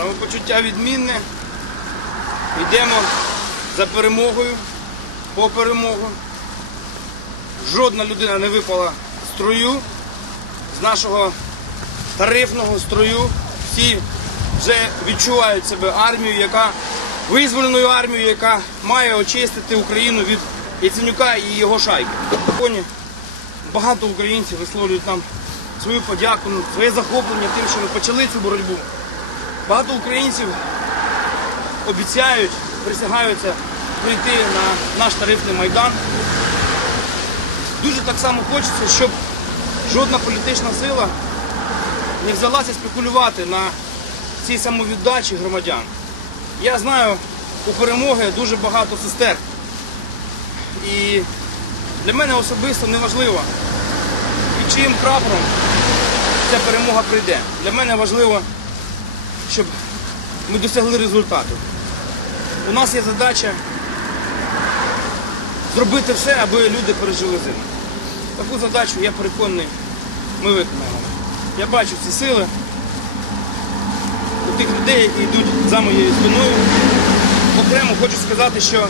Самопочуття відмінне. Йдемо за перемогою, по перемогу. Жодна людина не випала з строю, з нашого тарифного строю. Всі вже відчувають себе армією, яка визволеною армією, яка має очистити Україну від Яценюка і його шайки. Багато українців висловлюють нам свою подяку, своє захоплення тим, що ми почали цю боротьбу. Багато українців обіцяють, присягаються прийти на наш тарифний майдан. Дуже так само хочеться, щоб жодна політична сила не взялася спекулювати на цій самовіддачі громадян. Я знаю, у перемоги дуже багато сестер. І для мене особисто не важливо, під чиїм прапором ця перемога прийде. Для мене важливо, щоб ми досягли результату. У нас є задача зробити все, аби люди пережили зиму. Таку задачу, я переконаний, ми виконаємо. Я бачу ці сили у тих людей, які йдуть за моєю спиною. Окремо хочу сказати, що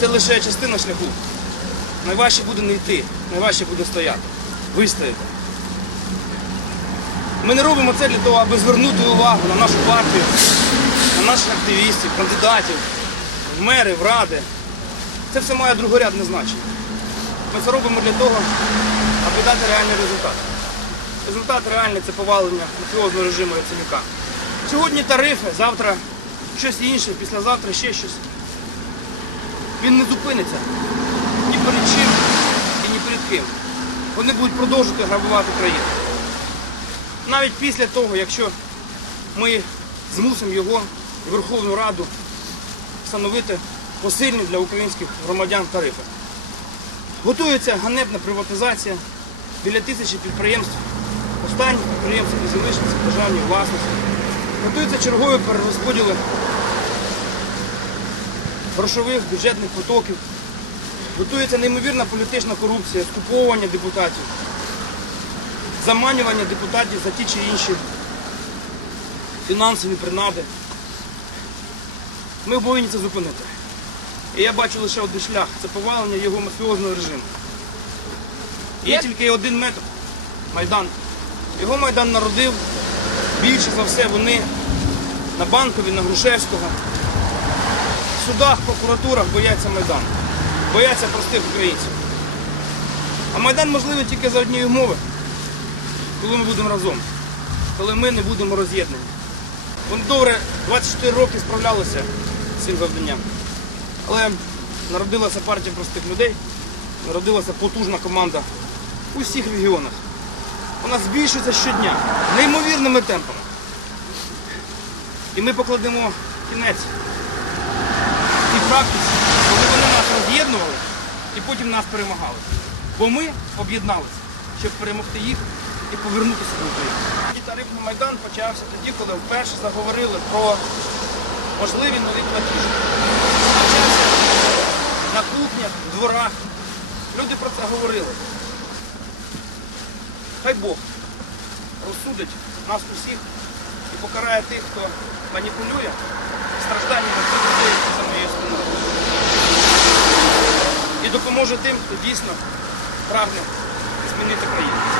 це лише частина шляху. Найважче буде не йти, найважче буде стояти. Вистояти. Ми не робимо це для того, аби звернути увагу на нашу партію, на наших активістів, кандидатів, в мери, в ради. Це все має другорядне значення. Ми це робимо для того, аби дати реальний результат. Результат реальний це повалення мафіозного режиму Яценюка. Сьогодні тарифи, завтра щось інше, післязавтра ще щось. Він не зупиниться ні перед чим і ні перед ким. Вони будуть продовжувати грабувати країну. Навіть після того, якщо ми змусимо його і Верховну Раду встановити посильні для українських громадян тарифи. Готується ганебна приватизація біля тисячі підприємств, останніх підприємств, які залишилися в державній власності. Готуються чергові перерозподіли грошових бюджетних потоків. Готується неймовірна політична корупція, скуповування депутатів, заманювання депутатів за ті чи інші фінансові принади. Ми повинні це зупинити. І я бачу лише один шлях це повалення його мафіозного режиму. Є тільки один метод Майдан. Його Майдан народив більше за все вони на Банкові, на Грушевського. В судах, прокуратурах бояться Майдану. Бояться простих українців. А Майдан можливий тільки за однієї умови, коли ми будемо разом, коли ми не будемо роз'єднані. Вони добре 24 роки справлялися з цим завданням. Але народилася партія простих людей, народилася потужна команда у всіх регіонах. Вона збільшується щодня неймовірними темпами. І ми покладемо кінець тій практиці, коли вони нас роз'єднували і потім нас перемагали. Бо ми об'єдналися, щоб перемогти їх і повернутися до України. І тарифний майдан почався тоді, коли вперше заговорили про можливі нові платіжки. Почався на кухнях, дворах. Люди про це говорили. Хай Бог розсудить нас усіх і покарає тих, хто маніпулює стражданнями тих людей, за моєю спиною. І допоможе тим, хто дійсно прагне змінити країну.